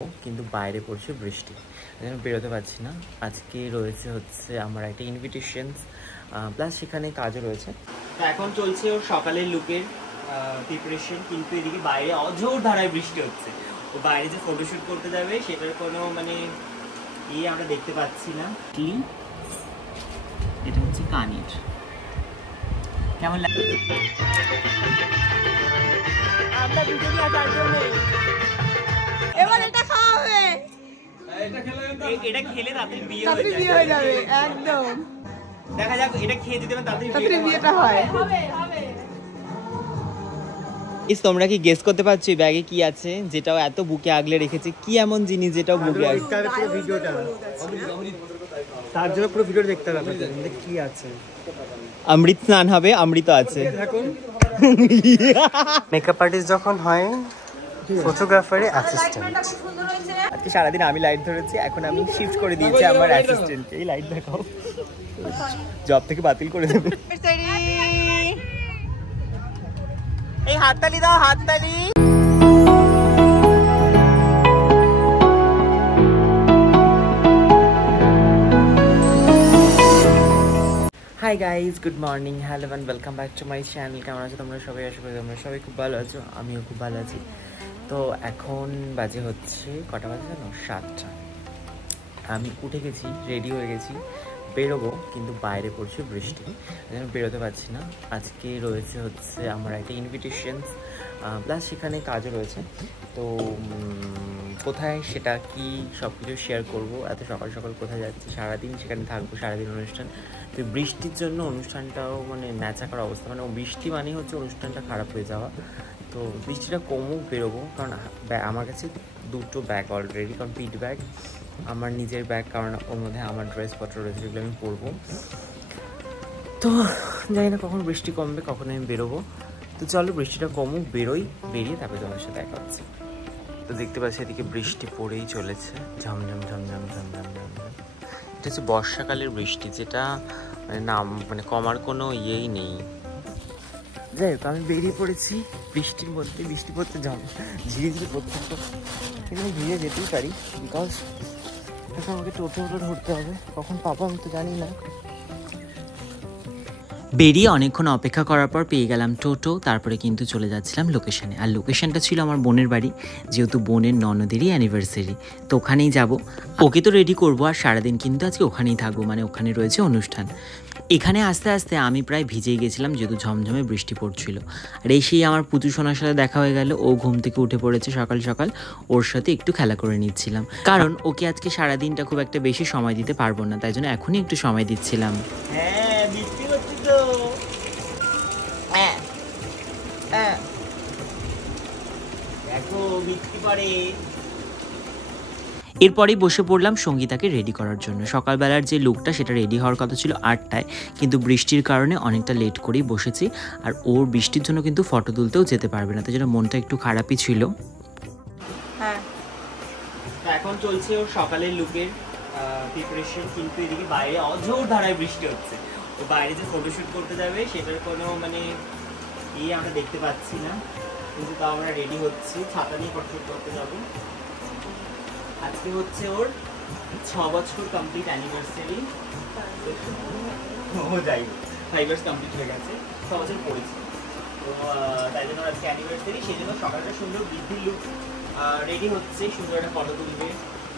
কিন্তু বাইরে পড়ছে বৃষ্টি, যেন বেরোতে পারছি না। আজকে রয়েছে হচ্ছে আমার একটা ইনভিটেশনস, প্লাস সেখানে কাজও রয়েছে। তো এখন চলছে ওর সকালের লুকের প্রিপারেশন, কিন্তু এদিকে বাইরে অঝোর ধারায় বৃষ্টি হচ্ছে। ও বাইরে যে ফটোশ্যুট করতে যাবে সেটার কোনো আমরা দেখতে পাচ্ছি না। এটা হচ্ছে কানির। কেমন লাগে? আমরা ভিডিও আসার জন্য এবার এটা খাওয়া হবে। এটা খেলে তাড়াতাড়ি বিয়ে হয়ে যাবে একদম। দেখা যাক এটা খেয়ে যদি তাড়াতাড়ি বিয়েটা হয়। তোমরা কি গেস করতে পারছো এই ব্যাগে কি আছে, যেটাও এত বুকে আগলে রেখেছে? কি এমন জিনিস যেটাও বুকে আছে? পুরো ভিডিওটা তার জন্য পুরো ভিডিওটা দেখতে হবে আপনাদের। কি আছে? অমৃত স্নান হবে, অমৃত আছে। মেকআপ আর্টিস্ট যখন হয় ফটোগ্রাফারের অ্যাসিস্ট্যান্ট। আজকে সারাদিন আমি লাইট ধরেছি, এখন আমি শিফট করে দিয়েছি আমার অ্যাসিস্ট্যান্টকে। এই লাইট দেখাও, জব থেকে বাতিল করে দেবে। এই হাততালি দাও, হাততালি। Hi guys, good morning, hello and welcome back to my channel. কেমন আছো তোমরা সবাই? আশা করি তোমরা সবাই খুব ভালো আছো, আমিও খুব ভালো আছি। তো এখন বাজে হচ্ছে কটা বাজে জানো? 7টা। আমি উঠে গেছি, রেডি হয়ে গেছি, বেরোবো, কিন্তু বাইরে পড়ছে বৃষ্টি, যেন বেরোতে পারছি না। আজকে রয়েছে হচ্ছে আমার একটা ইনভিটেশনস, প্লাস সেখানে কাজও রয়েছে। তো কোথায় সেটা কি সব কিছু শেয়ার করবো। এত সকাল সকাল কোথায় যাচ্ছি, সারাদিন সেখানে থাকবো, সারাদিন অনুষ্ঠান। তো বৃষ্টির জন্য অনুষ্ঠানটাও ম্যাচা করা অবস্থা, বৃষ্টি মানেই হচ্ছে অনুষ্ঠানটা খারাপ হয়ে যাওয়া। তো বৃষ্টিটা কমুক, বেরোবো। কারণ আমার কাছে দুটো ব্যাগ অলরেডি, কারণ পিট ব্যাগ, আমার নিজের ব্যাগ, কারণ ওর মধ্যে আমার ড্রেসপত্র রয়েছে যেগুলো আমি পরবো। তো জানি না কখন বৃষ্টি কমবে, কখন আমি বেরোবো। তো চলো বৃষ্টিটা কমুক, বেরোই, বেরিয়ে তারপরে তোমার সাথে দেখা হচ্ছে। তো দেখতে পাচ্ছি এদিকে বৃষ্টি পড়েই চলেছে, ঝমঝম ঝমঝম ঝমঝম ঝমঝম। এটা হচ্ছে বর্ষাকালের বৃষ্টি, যেটা কমার কোনো ইয়েই নেই। যাই হোক, আমি বেরিয়ে পড়েছি বৃষ্টির মধ্যে। বৃষ্টি পড়তে ঝিরি ঝিরি পড়তে, কিন্তু আমি ঘিরে যেতেই পারি, বিকজ এখন আমাকে টোটো ধরতে হবে। কখন পাবো আমি তো জানি না। বেরিয়ে অনেকক্ষণ অপেক্ষা করার পর পেয়ে গেলাম টোটো। তারপরে কিন্তু চলে যাচ্ছিলাম লোকেশানে। আর লোকেশানটা ছিল আমার বোনের বাড়ি, যেহেতু বোনের ননদেরই অ্যানিভার্সারি, তো ওখানেই যাব। ওকে তো রেডি করবো, আর সারাদিন কিন্তু আজকে ওখানেই থাকবো, ওখানে রয়েছে অনুষ্ঠান। এখানে আস্তে আস্তে আমি প্রায় ভিজেই গেছিলাম, যেহেতু ঝমঝমে বৃষ্টি পড়ছিল। আর সেই আমার পুচু সোনার সাথে দেখা হয়ে গেল। ও ঘুম থেকে উঠে পড়েছে সকাল সকাল, ওর সাথে একটু খেলা করে নিচ্ছিলাম, কারণ ওকে আজকে সারাদিনটা খুব একটা বেশি সময় দিতে পারবো না, তাই জন্য এখনই একটু সময় দিচ্ছিলাম। এরপরেই বসে পড়লাম সঙ্গীতাকে রেডি করার জন্য। সকালবেলার যে লুকটা সেটা রেডি হওয়ার কথা ছিল 8টায়, কিন্তু বৃষ্টির কারণে অনেকটা লেট করেই বসেছি। আর ওর বৃষ্টির জন্য কিন্তু ফটো তুলতেও যেতে পারবে না, তাই জন্য মনটা একটু খারাপই ছিল। হ্যাঁ, এখন চলছে ওর সকালের লুকের প্রিপারেশন, কিন্তু এদিকে বাইরে অঝোর ধারায় বৃষ্টি হচ্ছে। তো বাইরে যে ফটোশ্যুট করতে যাবে সেটার কোনো আমরা দেখতে পাচ্ছি না, কিন্তু তাও আমরা রেডি হচ্ছি, ছাতা নিয়ে ফটোশ্যুট করতে যাবো। আজকে হচ্ছে ওর 6 বছর কমপ্লিট অ্যানিভার্সারি। যাই 5 ইয়ার্স কমপ্লিট হয়ে গেছে, 6 বছর পড়েছে। তো তাই জন্য আজকে অ্যানিভার্সারি, সেই জন্য সকালটা সুন্দর বৃদ্ধির লুক রেডি হচ্ছে, সুন্দর একটা ফটো তুলবে,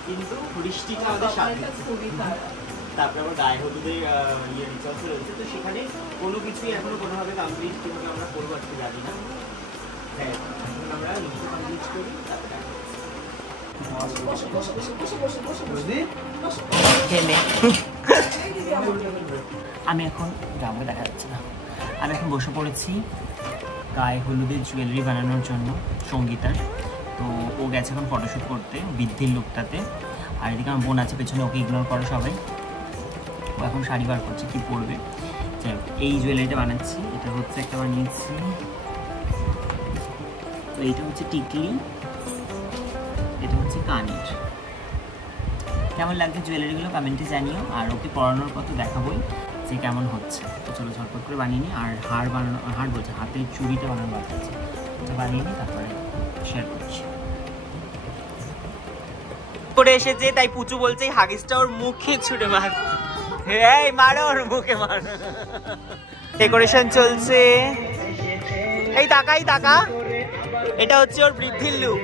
কিন্তু বৃষ্টিটা আমাদের সাথে খুবই খারাপ। তারপরে আমার গায়ে হলুদের রিচার্জ রয়েছে, তো সেখানে কোনো কিছুই এখনো কোনোভাবে কমপ্লিট কীভাবে আমরা করবো আজকে জানি না। হ্যাঁ, এখন আমরা লুকটা কমপ্লিট করি, তারপরে আমি এখন যাবো, দেখা যাচ্ছে না। আমি এখন বসে পড়েছি গায়ে হলুদের জুয়েলারি বানানোর জন্য সঙ্গীতার। তো ও গেছে এখন ফটোশ্যুট করতে বৃদ্ধির লুকটাতে। আর এদিকে আমার বোন আছে পেছনে, ওকে ইগনোর করে সবাই। ও এখন শাড়ি বার করছে কি পরবে। যাই হোক, এই জুয়েলারিটা বানাচ্ছি, এটা হচ্ছে একটা বানিয়েছি। তো এইটা হচ্ছে টিকলি, এটা হচ্ছে কানের। কেমন লাগছে জুয়েলারিগুলো কমেন্টে জানিও, আর ওকে পরানোর কত দেখাবোই যে কেমন হচ্ছে। তো চলো ঝটপট করে বানিয়ে নিই। আর হার বলছে হাতের চুড়িটা বানানো বাকি আছে, ওটা বানিয়ে নিই, তারপরে শেয়ার করছি। করে এসেছে তাই পুচু বলছে হাগিসটা ওর মুখে ছুড়ে মার। এই মারো ওর মুখে মার। ডেকোরেশন চলছে, এই তাকাই তাকা, এটা হচ্ছে ওর বৃদ্ধির লুক।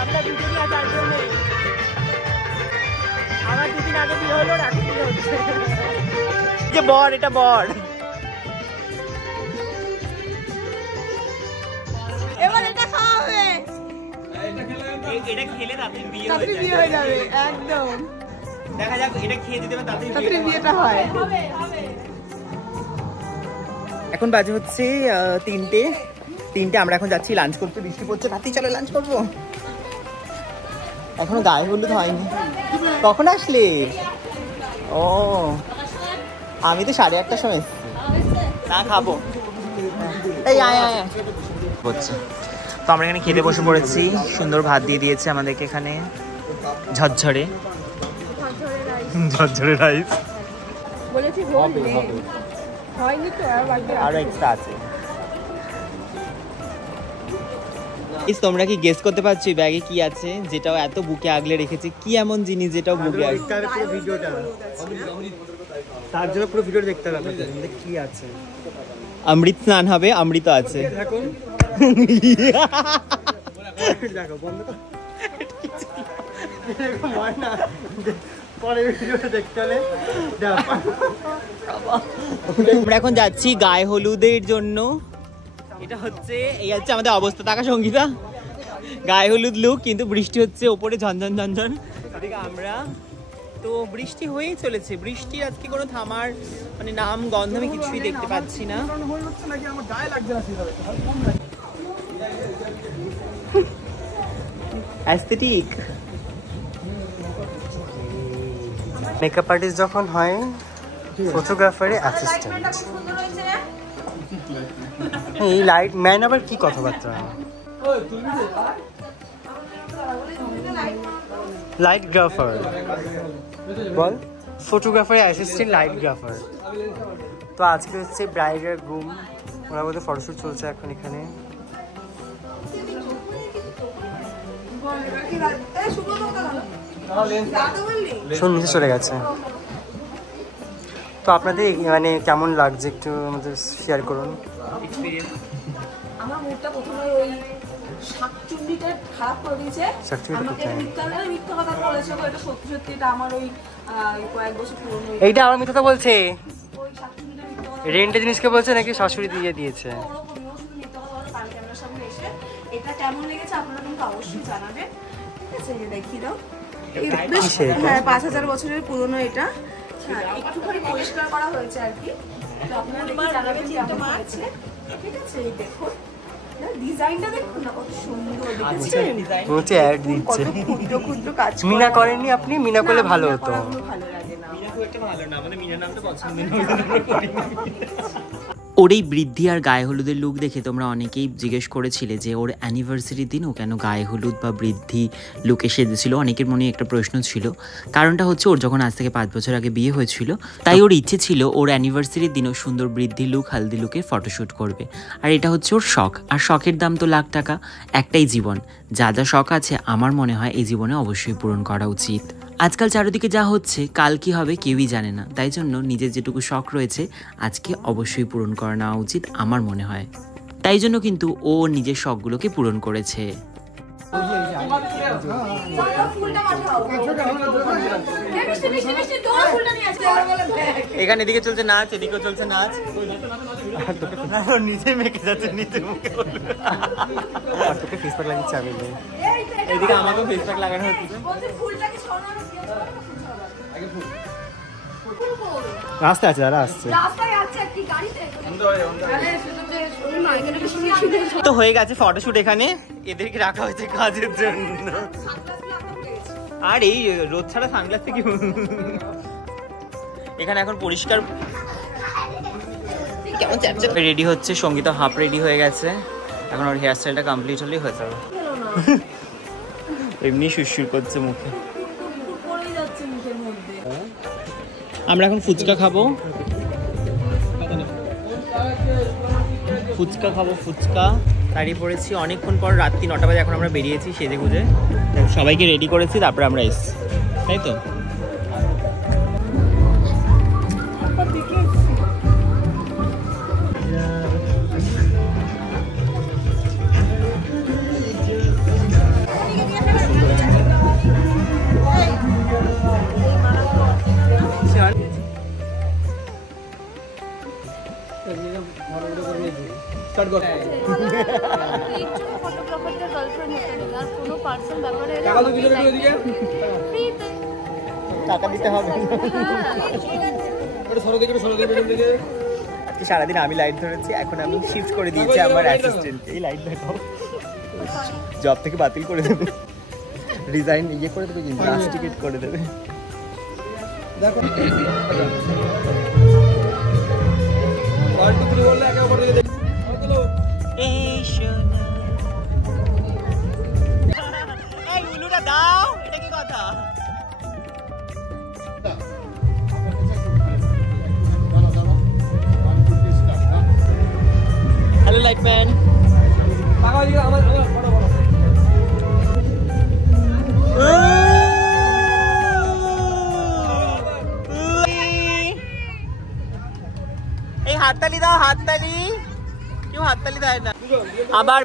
আমরা দুদিনই আর চারজন নেই, আমার দুদিন আগে বিয়ে হলো, এখন বিয়ে হচ্ছে। যে বর, এটা বর। এবার এটা খাওয়া হবে, এটা খেলে তাড়াতাড়ি বিয়ে হয়ে যাবে একদম। দেখা যাক এটা খেয়ে দিতে তাড়াতাড়ি বিয়েটা হয়। এখন বাজে হচ্ছে 3টে। আমরা এখন যাচ্ছি লাঞ্চ করতে, বৃষ্টি পড়ছে, রাতেই চলো লাঞ্চ করবো। এখনো গায়ে হলুদ হয়নি। কখন আসলে? ও আমি তো 8:30টার সময় এসেছি। না খাবো, এই আয় আয় হচ্ছে। তো আমরা এখানে খেতে বসে পড়েছি, সুন্দর ভাত দিয়ে দিয়েছে আমাদেরকে এখানে, ঝরঝরে রাইস। বলেছি হয়নি তো, আরো এক্সট্রা আছে। তোমরা কি গেস করতে পারছো এই ব্যাগে কি আছে, যেটাও এত বুকে আগলে রেখেছে? কি এমন জিনিস যেটাও বুকে আগলে? তার জন্য পুরো ভিডিও দেখতে হবে কি আছে। অমৃত স্নান হবে, অমৃত আছে। দেখো বন্ধ কর, পরে ভিডিওটা দেখতে হলে। আমরা এখন যাচ্ছি গায়ে হলুদের জন্য। এটা হচ্ছে এই হচ্ছে আমাদের অবস্থা, টাকা সঙ্গীতা গায়ে হলুদ লুক, কিন্তু বৃষ্টি হচ্ছে ওপরে ঝনঝন ঝনঝন। এদিকে আমরা তো বৃষ্টি হয়েই চলেছে, বৃষ্টির আজকে কোনো থামার মানে নাম গন্ধ আমি কিছুই দেখতে পাচ্ছি না। অ্যাস্থেটিক মেকআপ আর্টিস্ট যখন হয় ফটোগ্রাফারের অ্যাসিস্ট্যান্ট। এই লাইট ম্যান আবার কি কথাবার্তা? লাইট গ্রাফার বল, ফটোগ্রাফারের অ্যাসিস্ট্যান্ট লাইট গ্রাফার। তো আজকে হচ্ছে ব্রাইড আর গ্রুম, ওনার মধ্যে ফটোশ্যুট চলছে এখন এখানে। শোন নিচে চলে গেছে। তো আপনাদের মানে কেমন লাগছে একটু আমাদের শেয়ার করুন। আমার মুখটা প্রথমে ওই শাকচুন্নিটা খারাপ করে দিয়েছে, আমাকে মিথ্যা কথা বলেছে। এটা সত্যি সত্যি এটা আমার ওই কয়েক বছর পুরনো। এইটা আমার মিথ্যা বলছে, ওই শাকচুন্নিটা মিথ্যা কথা রেন্টে জিনিসকে বলছে নাকি শাশুড়ি দিয়ে দিয়েছে। ক্যামেরার সামনে এসে এটা কেমন লেগেছে আপনারা কিন্তু অবশ্যই জানাবেন, ঠিক আছে? দেখিয়ে দাও। হ্যাঁ 5000 বছরের পুরনো এটা। হ্যাঁ একটুখানি পরিষ্কার করা হয়েছে আর কি, তো আপনারা দেখে জানাবেন কেমন হয়েছে, ঠিক আছে? এই দেখুন ডিজাইনটা দেখুন না কত সুন্দর, দেখেছেন? হচ্ছে অ্যাড দিচ্ছে। ক্ষুদ্র ক্ষুদ্র কাজ মিনা করেননি আপনি? মিনা করলে ভালো হতো। ভালো লাগে না, মিনা খুব একটা ভালো না, আমাদের মিনার নামটা পছন্দ না। ওর এই বৃদ্ধি আর গায়ে হলুদের লুক দেখে তোমরা অনেকেই জিজ্ঞেস করেছিলে যে ওর অ্যানিভার্সারির দিন ও কেন গায়ে হলুদ বা বৃদ্ধি লুকে সেজেছিল। অনেকের মনে একটা প্রশ্ন ছিল, কারণটা হচ্ছে ওর যখন আজ থেকে 5 বছর আগে বিয়ে হয়েছিল, তাই ওর ইচ্ছে ছিল ওর অ্যানিভার্সারির দিনও সুন্দর বৃদ্ধি লুক, হালদি লুকের ফটোশ্যুট করবে। আর এটা হচ্ছে ওর শখ, আর শখের দাম তো লাখ টাকা। একটাই জীবন, যা যা শখ আছে আমার মনে হয় এই জীবনে অবশ্যই পূরণ করা উচিত। আজকাল চারিদিকে যা হচ্ছে কাল কি হবে কেউই জানে না, তাই জন্য নিজের যেটুকু শখ রয়েছে আজকে অবশ্যই পূরণ করে নেওয়া উচিত আমার মনে হয়। তাই জন্য কিন্তু ও নিজের শখগুলোকে পূরণ করেছে। এখানে এদিকে চলছে নাচ, এদিকেও চলছে নাচ, নিজে মেখে যাচ্ছে, নিজে মুখে তোকে ফেস প্যাক লাগিয়েছে আমি, এদিকে আমাকেও ফেস প্যাক লাগানো হচ্ছে। রাস্তা আছে, যারা আসছে তো হয়ে গেছে ফটোশুট। এখানে এদেরকে রাখা হয়েছে কাজের জন্য, আর এই রোদ ছাড়া সানগ্লাস থেকে এখানে এখন পরিষ্কার কেমন রেডি হচ্ছে। সঙ্গীতা হাফ রেডি হয়ে গেছে, এখন ওর হেয়ার স্টাইলটা কমপ্লিট হলেই হয়ে যাবে। এমনি সুরসুর করছে মুখে। আমরা এখন ফুচকা খাবো। ফুচকা খাবো, ফুচকা দাঁড়িয়ে পড়েছি অনেকক্ষণ পর, রাত্রি 9টা বাজে, এখন আমরা বেরিয়েছি সেজে গুজে, সবাইকে রেডি করেছি, তারপরে আমরা এসছি, তাই তো? টাকা দিতে হবে। আজকে সারাদিন আমি লাইট ধরেছি, এখন আমি শিফট করে দিয়েছি আমার অ্যাসিস্ট্যান্টকে। এই লাইট দেখাও, জব থেকে বাতিল করে দেবে, রিজাইন ইয়ে করে দেবে, কিন্তু রাস্টিকেট করে দেবে। দেখো দাও, এটা কি কথা? Hello lightman. এই হাততালি দাও, হাততালি। কেউ হাততালি দেয় না। আবার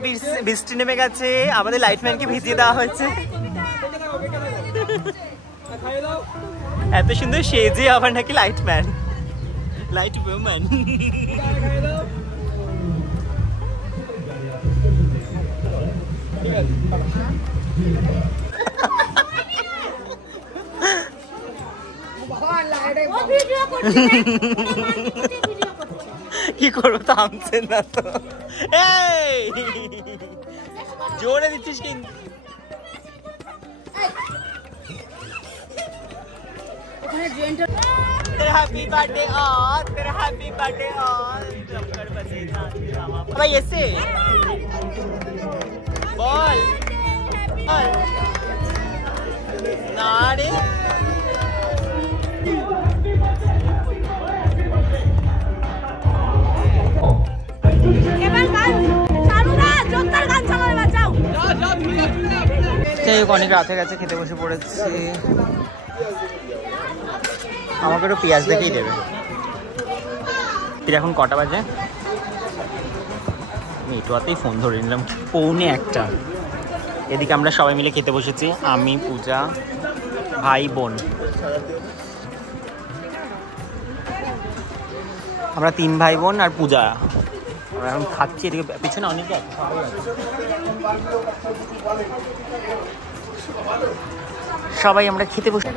বৃষ্টি নেমে গেছে, আমাদের লাইটম্যানকে ভিজিয়ে দেওয়া হয়েছে। এত সুন্দর সেজে আবার নাকি লাইটম্যান, লাইট ওম্যান। কি করবো, থামছেন না তো। জোরে দিচ্ছিস কিন্তু। हैप्पी बर्थडे और तेरा हैप्पी बर्थडे और भाई ऐसे बोल ना रे। অনেক রাত হয়ে গেছে, খেতে বসে পড়েছি। আমাকে একটু পেঁয়াজ দেখেই দেবে। এখন কটা বাজে? নেটওয়ার্কেই ফোন ধরে নিলাম, 1:45। এদিকে আমরা সবাই মিলে খেতে বসেছি, আমি, পূজা, ভাই, বোন। আমরা 3 ভাই বোন আর পূজা। আমরা এখন খাচ্ছি, এদিকে পিছনে অনেকে আছে। সবাই আমরা খেতে বসে।